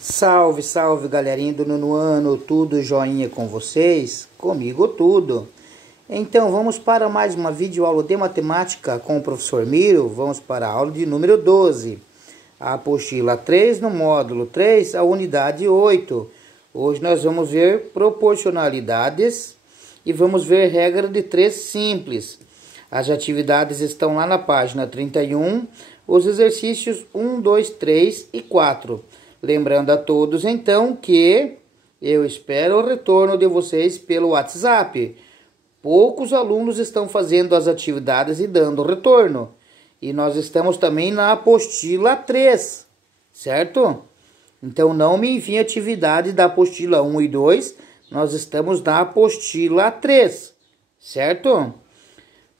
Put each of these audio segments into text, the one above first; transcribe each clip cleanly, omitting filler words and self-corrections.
Salve, salve galerinha do nono ano, tudo joinha com vocês? Comigo tudo. Então vamos para mais uma videoaula de matemática com o professor Miro. Vamos para a aula de número 12. A apostila 3 no módulo 3, a unidade 8. Hoje nós vamos ver proporcionalidades e vamos ver regra de 3 simples. As atividades estão lá na página 31, os exercícios 1, 2, 3 e 4. Lembrando a todos, então, que eu espero o retorno de vocês pelo WhatsApp. Poucos alunos estão fazendo as atividades e dando retorno. E nós estamos também na apostila 3, certo? Então, não me enviem atividade da apostila 1 e 2. Nós estamos na apostila 3, certo?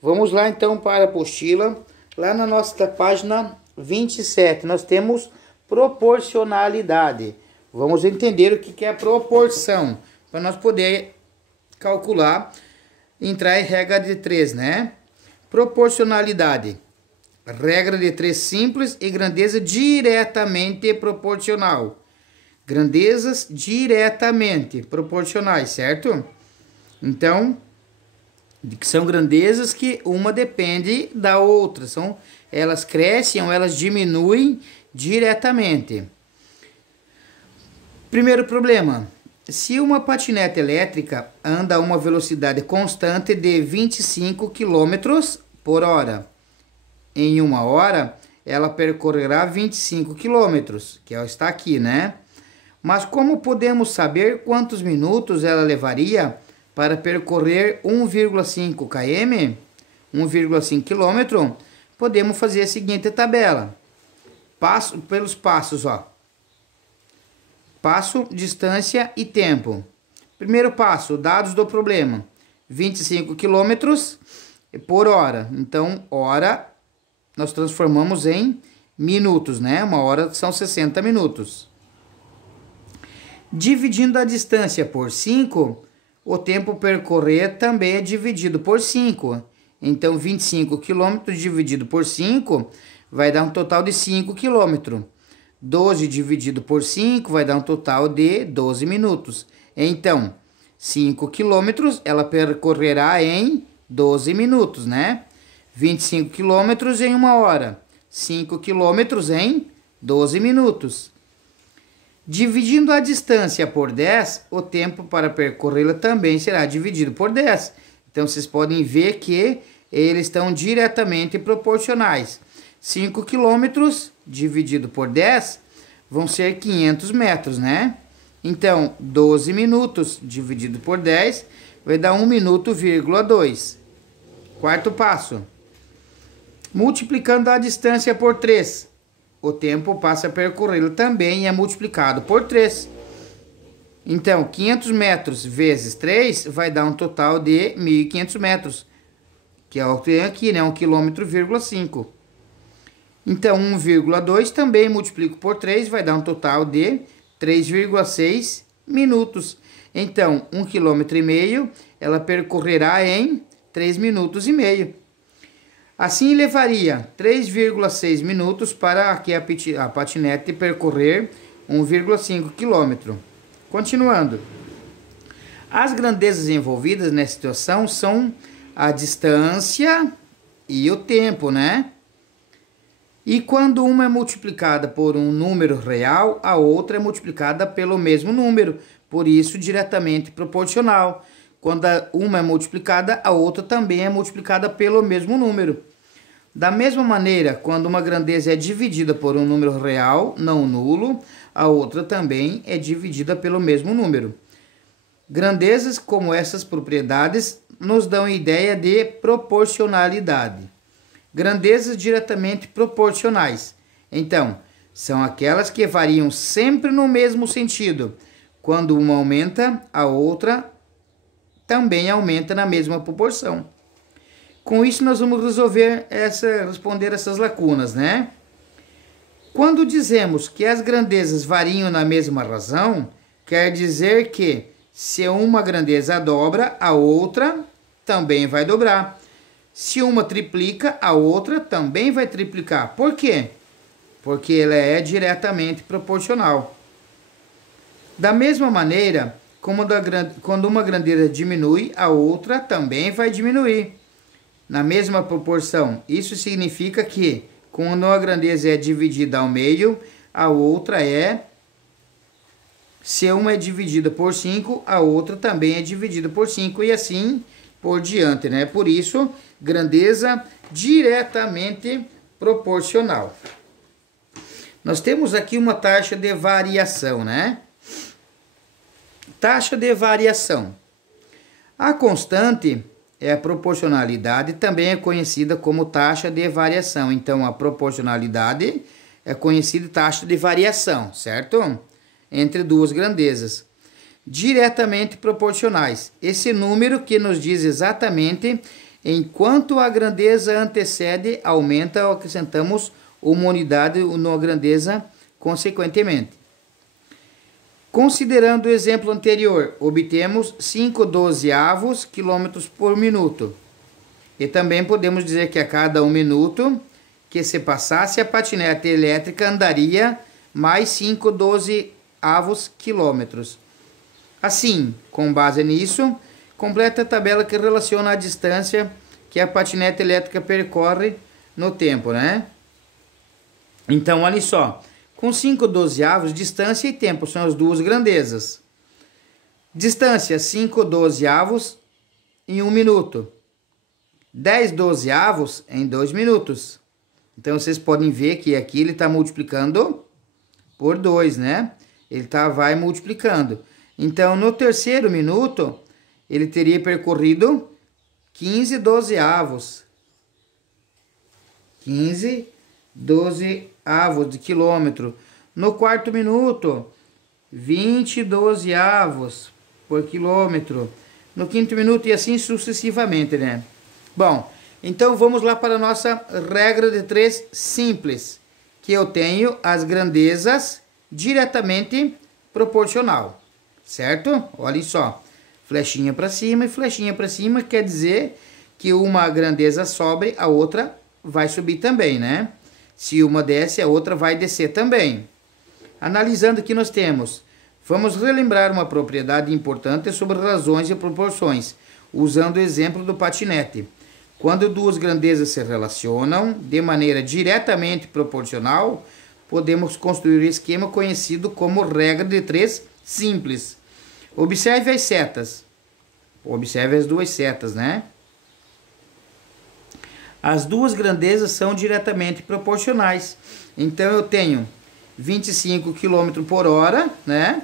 Vamos lá, então, para a apostila. Lá na nossa página 27, nós temos proporcionalidade. Vamos entender o que é proporção, para nós poder calcular, entrar em regra de 3, né? Proporcionalidade. Regra de 3 simples e grandeza diretamente proporcional. Grandezas diretamente proporcionais, certo? Então, são grandezas que uma depende da outra. Elas crescem ou elas diminuem diretamente. Primeiro problema. Se uma patinete elétrica anda a uma velocidade constante de 25 km por hora, em uma hora ela percorrerá 25 km, que está aqui, né? Mas como podemos saber quantos minutos ela levaria para percorrer 1,5 km, 1,5 km, podemos fazer a seguinte tabela. Pelos passos, ó. Passo, distância e tempo. Primeiro passo, dados do problema. 25 km por hora. Então, hora, nós transformamos em minutos, né? Uma hora são 60 minutos. Dividindo a distância por 5, o tempo percorrer também é dividido por 5. Então, 25 km dividido por 5 vai dar um total de 5 km. 12 dividido por 5 vai dar um total de 12 minutos. Então, 5 km ela percorrerá em 12 minutos, né? 25 km em uma hora. 5 km em 12 minutos. Dividindo a distância por 10, o tempo para percorrê-la também será dividido por 10. Então, vocês podem ver que eles estão diretamente proporcionais. 5 km dividido por 10 vão ser 500 metros, né? Então, 12 minutos dividido por 10 vai dar 1 minuto, 2. Quarto passo. Multiplicando a distância por 3, o tempo passa a percorrê-lo também é multiplicado por 3. Então, 500 metros vezes 3 vai dar um total de 1.500 metros, que é o que tem aqui, né? 1,5 km. Então, 1,2 também multiplico por 3, vai dar um total de 3,6 minutos. Então, 1,5 km ela percorrerá em 3 minutos e meio. Assim, levaria 3,6 minutos para aqui a patinete percorrer 1,5 km. Continuando. As grandezas envolvidas nessa situação são a distância e o tempo, né? E quando uma é multiplicada por um número real, a outra é multiplicada pelo mesmo número, por isso diretamente proporcional. Quando uma é multiplicada, a outra também é multiplicada pelo mesmo número. Da mesma maneira, quando uma grandeza é dividida por um número real, não nulo, a outra também é dividida pelo mesmo número. Grandezas como essas propriedades nos dão ideia de proporcionalidade. Grandezas diretamente proporcionais. Então, são aquelas que variam sempre no mesmo sentido. Quando uma aumenta, a outra também aumenta na mesma proporção. Com isso, nós vamos responder essas lacunas, né? Quando dizemos que as grandezas variam na mesma razão, quer dizer que se uma grandeza dobra, a outra também vai dobrar. Se uma triplica, a outra também vai triplicar. Por quê? Porque ela é diretamente proporcional. Da mesma maneira, quando uma grandeza diminui, a outra também vai diminuir na mesma proporção. Isso significa que quando uma grandeza é dividida ao meio, a outra é... Se uma é dividida por 5, a outra também é dividida por 5 e assim por diante, né? Por isso, grandeza diretamente proporcional. Nós temos aqui uma taxa de variação, né? Taxa de variação. A constante é a proporcionalidade, também é conhecida como taxa de variação. Então, a proporcionalidade é conhecida taxa de variação, certo? Entre duas grandezas. Diretamente proporcionais. Esse número que nos diz exatamente enquanto a grandeza antecede, aumenta ou acrescentamos uma unidade na grandeza consequentemente. Considerando o exemplo anterior, obtemos 5/12 km por minuto. E também podemos dizer que a cada 1 minuto que se passasse, a patinete elétrica andaria mais 5/12 km. Assim, com base nisso, completa a tabela que relaciona a distância que a patinete elétrica percorre no tempo, né? Então, olha só. Com 5/12, distância e tempo são as duas grandezas. Distância, 5/12 em 1 minuto. 10/12 em 2 minutos. Então, vocês podem ver que aqui ele está multiplicando por 2, né? Ele vai multiplicando. Então, no terceiro minuto, ele teria percorrido 15/12. 15/12 de quilômetro. No quarto minuto, 20/12 por quilômetro. No quinto minuto e assim sucessivamente, né? Bom, então vamos lá para a nossa regra de 3 simples, que eu tenho as grandezas diretamente proporcional, certo? Olhem só, flechinha para cima e flechinha para cima quer dizer que uma grandeza sobe, a outra vai subir também, né? Se uma desce, a outra vai descer também. Analisando aqui nós temos, vamos relembrar uma propriedade importante sobre razões e proporções, usando o exemplo do patinete. Quando duas grandezas se relacionam de maneira diretamente proporcional, podemos construir um esquema conhecido como regra de 3 simples. Observe as setas. Observe as duas setas, né? As duas grandezas são diretamente proporcionais. Então, eu tenho 25 km por hora, né?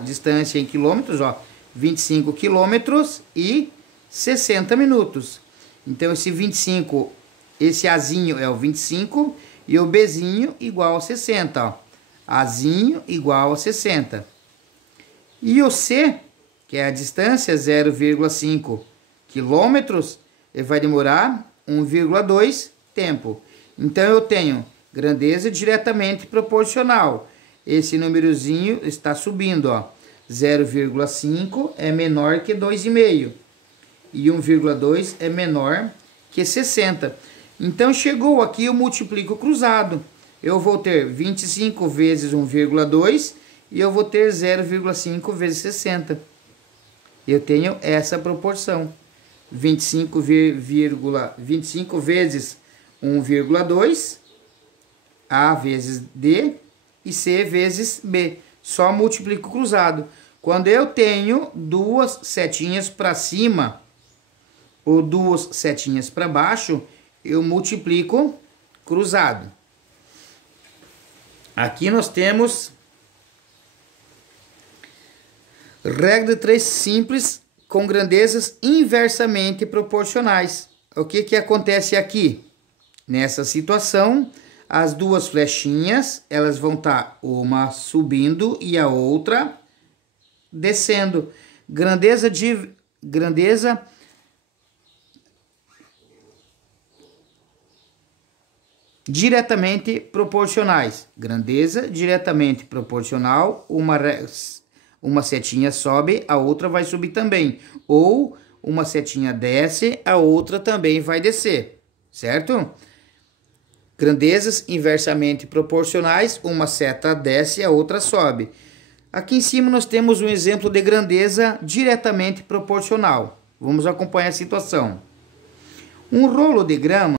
Distância em quilômetros, ó. 25 km e 60 minutos. Então, esse 25, esse Azinho é o 25 e o Bzinho igual a 60, ó. Azinho igual a 60. E o C, que é a distância, 0,5 km, ele vai demorar 1,2 tempo. Então, eu tenho grandeza diretamente proporcional. Esse númerozinho está subindo, ó. 0,5 é menor que 2,5. E 1,2 é menor que 60. Então, chegou aqui, eu multiplico cruzado. Eu vou ter 25 vezes 1,2 e eu vou ter 0,5 vezes 60. Eu tenho essa proporção. 25 vezes 1,2, A vezes D e C vezes B. Só multiplico cruzado. Quando eu tenho duas setinhas para cima ou duas setinhas para baixo, eu multiplico cruzado. Aqui nós temos regra de 3 simples com grandezas inversamente proporcionais. O que acontece aqui? Nessa situação, as duas flechinhas, elas vão estar uma subindo e a outra descendo. Grandeza diretamente proporcionais. Grandeza diretamente proporcional, uma setinha sobe, a outra vai subir também. Ou uma setinha desce, a outra também vai descer, certo? Grandezas inversamente proporcionais, uma seta desce, a outra sobe. Aqui em cima nós temos um exemplo de grandeza diretamente proporcional. Vamos acompanhar a situação. Um rolo de grama